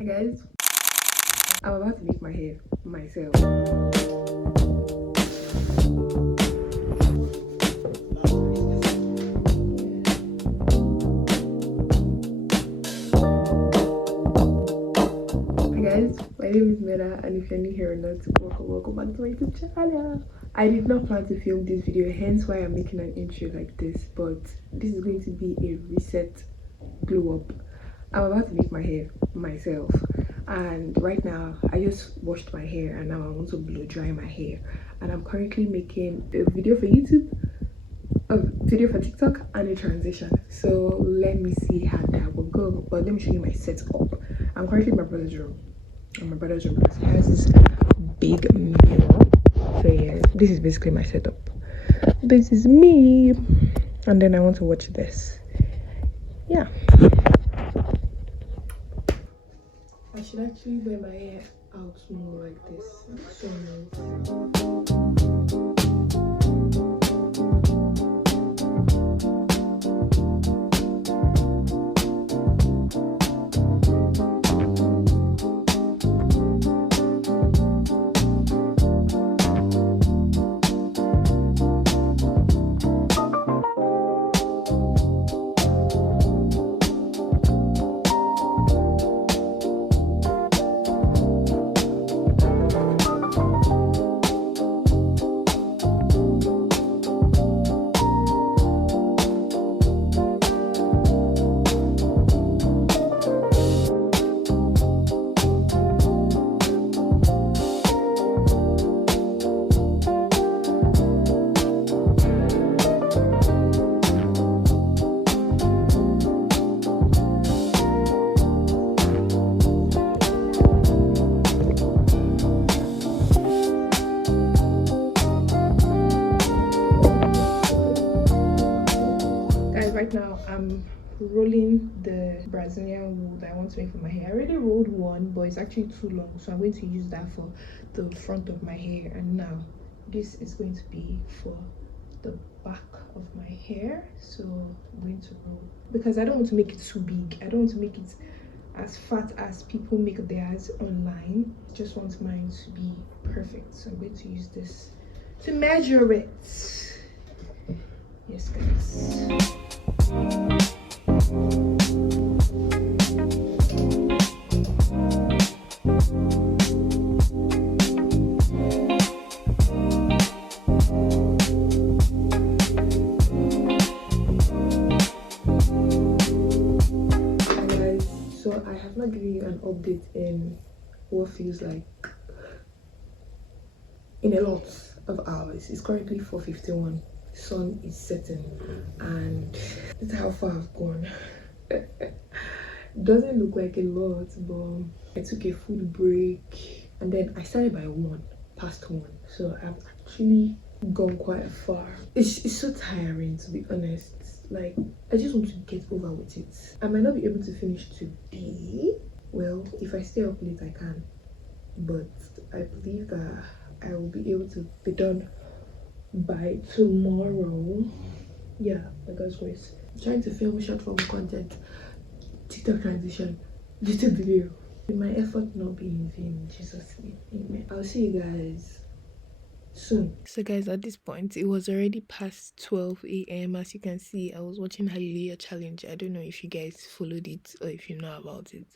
Hi guys, I'm about to make my hair myself. Hi guys, my name is Mera, and if you're new here or not, welcome back to my YouTube channel. I did not plan to film this video, hence why I'm making an intro like this, but this is going to be a reset glow up. I'm about to make my hair myself, and right now I just washed my hair and now I want to blow dry my hair, and I'm currently making a video for YouTube, a video for TikTok, and a transition. So let me see how that will go, but let me show you my setup. I'm currently in my brother's room. My brother's room has this big mirror. So yeah, this is basically my setup. This is me, and then I want to watch this. Yeah, I should actually wear my hair out more like this. So right now I'm rolling the Brazilian wool that I want to make for my hair. I already rolled one, but it's actually too long, so I'm going to use that for the front of my hair. And now this is going to be for the back of my hair, so I'm going to roll because I don't want to make it too big. I don't want to make it as fat as people make theirs online. I just want mine to be perfect, so I'm going to use this to measure it. Yes guys. So I have not given you an update in what feels like in a lot of hours. It's currently 4:51. Sun is setting, and this is how far I've gone. Doesn't look like a lot, but I took a food break and then I started by 1:01, so I've actually gone quite far. It's so tiring, to be honest. Like, I just want to get over with it. I might not be able to finish today. Well, if I stay up late I can, but I believe that I will be able to be done by tomorrow. Yeah, by God's grace. I'm trying to film short form content, TikTok transition, YouTube video. May my effort not be in vain, in Jesus' name. Amen. I'll see you guys soon. So guys, at this point it was already past 12 a.m. As you can see, I was watching Hallelujah Challenge. I don't know if you guys followed it or if you know about it,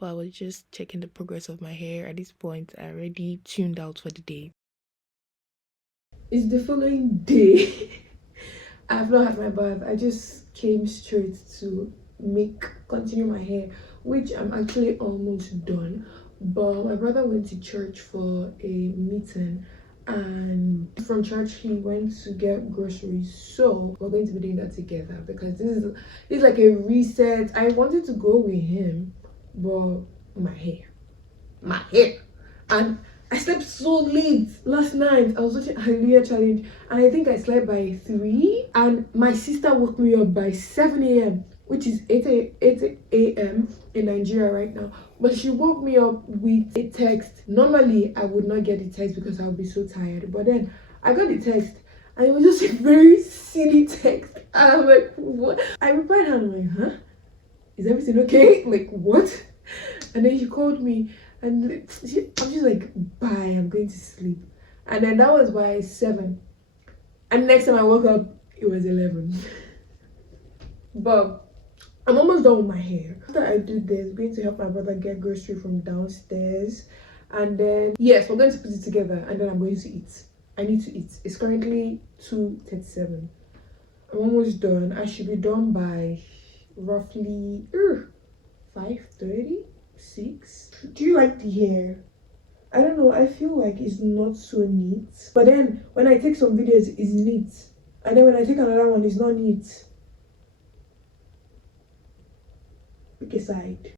but I was just checking the progress of my hair. At this point I already tuned out for the day. It's the following day. I have not had my bath. I just came straight to continue my hair, which I'm actually almost done. But my brother went to church for a meeting, and from church he went to get groceries, so we're going to be doing that together because this is like a reset. I wanted to go with him, but my hair, and I slept so late last night. I was watching Hallelujah Challenge and I think I slept by 3, and my sister woke me up by 7 a.m, which is 8 a.m. in Nigeria right now. But she woke me up with a text. Normally I would not get the text because I would be so tired, but then I got the text and it was just a very silly text, and I'm like, what? I replied her and I'm like, huh? Is everything okay? Like, what? And then she called me, and I'm just like, bye, I'm going to sleep. And then that was by 7. And next time I woke up, it was 11. But I'm almost done with my hair. After I do this, I'm going to help my brother get grocery from downstairs. And then, yes, we're going to put it together, and then I'm going to eat. I need to eat. It's currently 2:37. I'm almost done. I should be done by roughly 5:30, 6. Do you like the hair? I don't know. I feel like it's not so neat. But then when I take some videos, it's neat. And then when I take another one, it's not neat. Pick a side.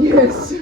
Yes.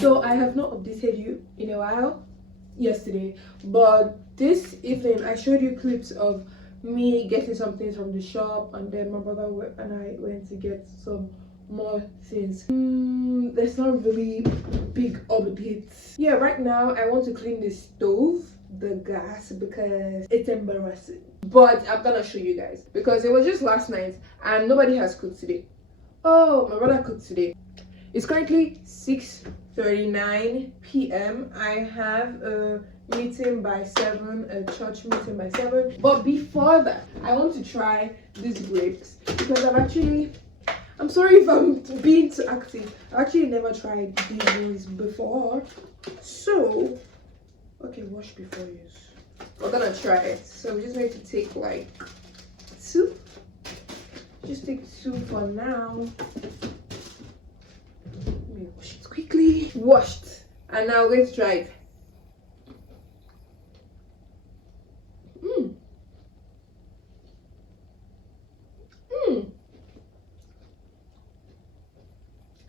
So I have not updated you in a while, yesterday, but this evening I showed you clips of me getting some things from the shop, and then my brother and I went to get some more things. There's not really big updates. Yeah, right now I want to clean the stove, the gas, because it's embarrassing. But I'm gonna show you guys because it was just last night and nobody has cooked today. Oh, my brother cooked today. It's currently 6:39 p.m. I have a meeting by 7, a church meeting by 7. But before that, I want to try these grapes because I'm sorry if I'm being too active. I've actually never tried these ones before. So, okay, wash before use. We're gonna try it. So I'm just going to take like 2. Just take 2 for now. Let me wash it quickly. Washed. And now we're going to try it.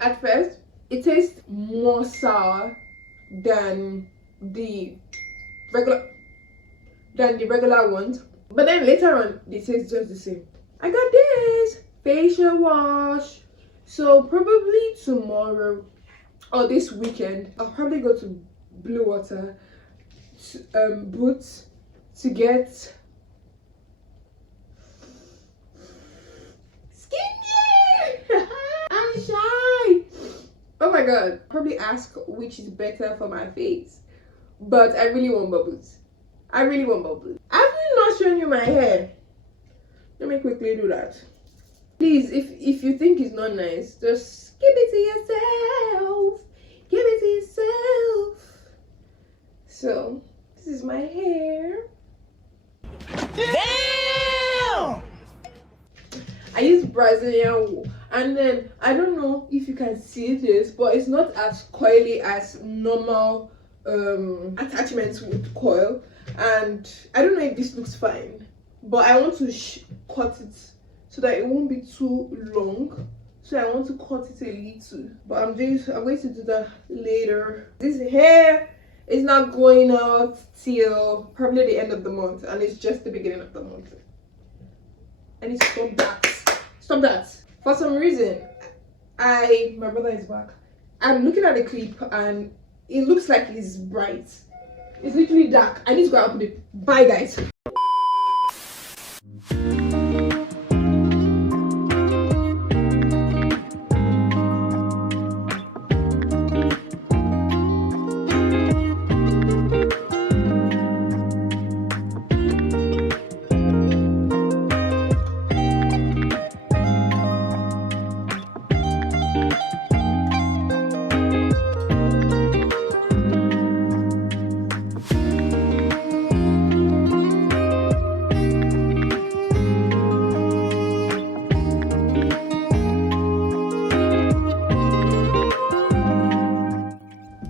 at first it tastes more sour than the regular ones, but then later on they taste just the same. I got this facial wash, so probably tomorrow or this weekend I'll probably go to Blue Water Boots to get skincare. I'm shy. Oh my god. Probably ask which is better for my face, but I really want bubbles. I've really not shown you my hair. Let me quickly do that. Please, if you think it's not nice, just give it to yourself. Give it to yourself. So this is my hair. Damn! I use Brazilian wool, and then I don't know if you can see this, but it's not as coily as normal attachments with coil. And I don't know if this looks fine, but I want to cut it so that it won't be too long. So I want to cut it a little, but I'm going to do that later. This hair is not going out till probably the end of the month, and it's just the beginning of the month. I need to stop that. For some reason, my brother is back. I'm looking at the clip and it looks like it's bright. It's literally dark. I need to go out with it. Bye guys.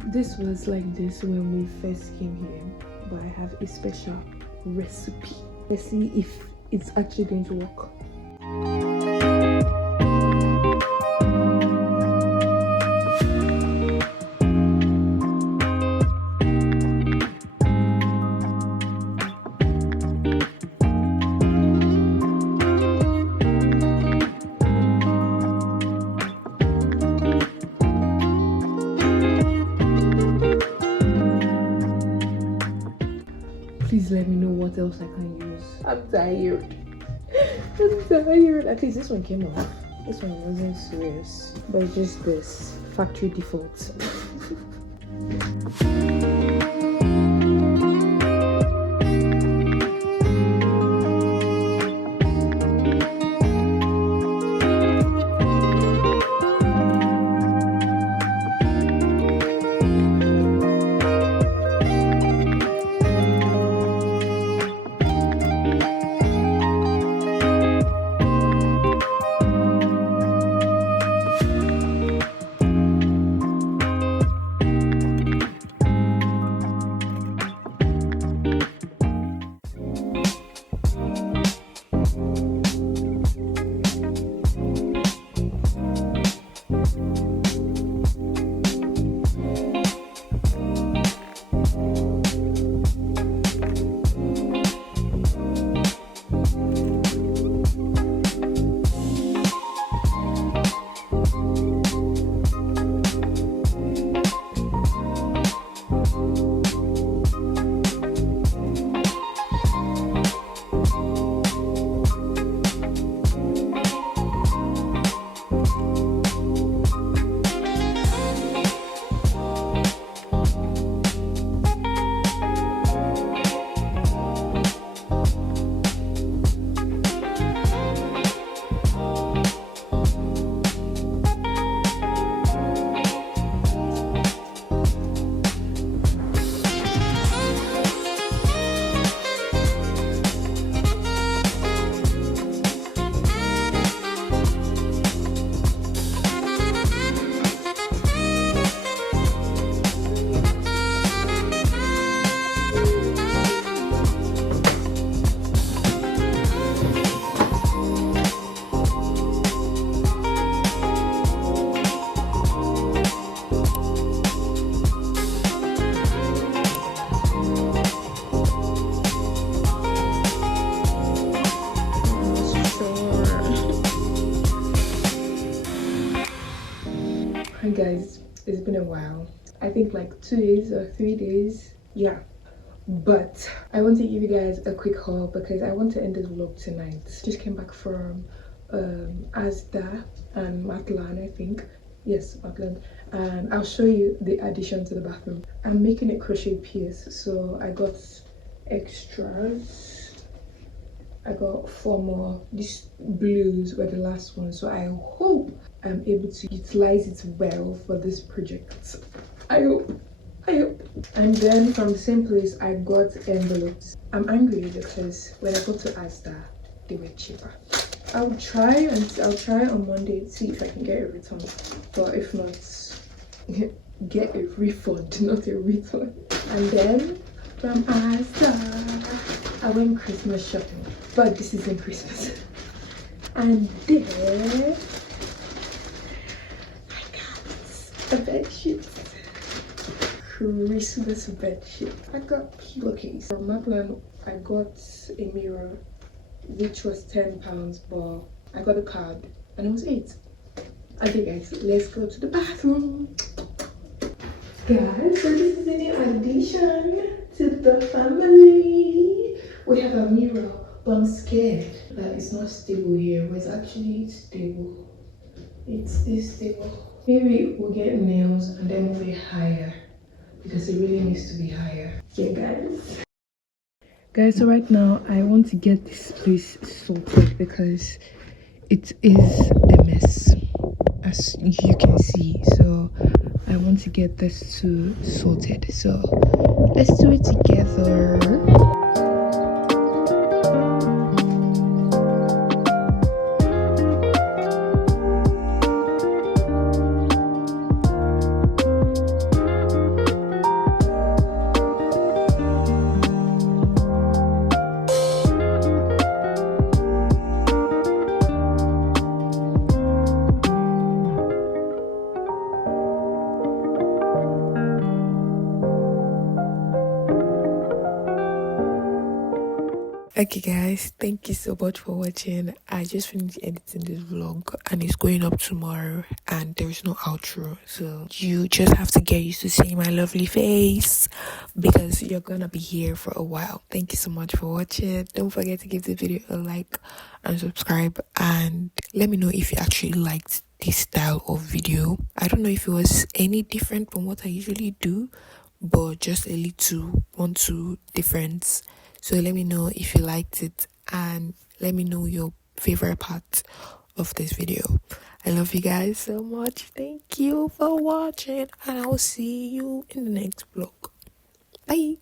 This was like this when we first came here, but I have a special recipe. Let's see if it's actually going to work. Please let me know what else I can use. I'm tired. At least this one came off. This one wasn't serious, but it's just this factory default. guys, it's been a while. I think like 2 days or 3 days. Yeah. But I want to give you guys a quick haul because I want to end this vlog tonight. Just came back from Asda and Matlan, I think. Yes, Matlan. And I'll show you the addition to the bathroom. I'm making a crochet piece, so I got extras. I got 4 more. These blues were the last one, so I hope I'm able to utilize it well for this project. I hope. And then from the same place I got envelopes. I'm angry because when I go to Asda, they were cheaper. I'll try on Monday to see if I can get a return, but if not, get a refund, not a return. And then from Asda, I went Christmas shopping, but this isn't Christmas. And then I got a bed sheet. Christmas bed sheet. I got pillowcase. From Maclan, I got a mirror, which was £10, but I got a card and it was 8. Okay guys, let's go to the bathroom. Guys, so this is a new addition to the family. We have a mirror, but I'm scared that it's not stable here, but it's actually stable. It is stable. Maybe we'll get nails and then move it higher because it really needs to be higher. Yeah guys, so right now I want to get this place sorted because it is a mess, as you can see. So I want to get this sorted, so let's do it together. Okay guys, thank you so much for watching. I just finished editing this vlog and it's going up tomorrow and there's no outro, so you just have to get used to seeing my lovely face because you're gonna be here for a while. Thank you so much for watching. Don't forget to give the video a like and subscribe, and let me know if you actually liked this style of video. I don't know if it was any different from what I usually do, but just a little difference. So let me know if you liked it and let me know your favorite part of this video. I love you guys so much. Thank you for watching and I will see you in the next vlog. Bye.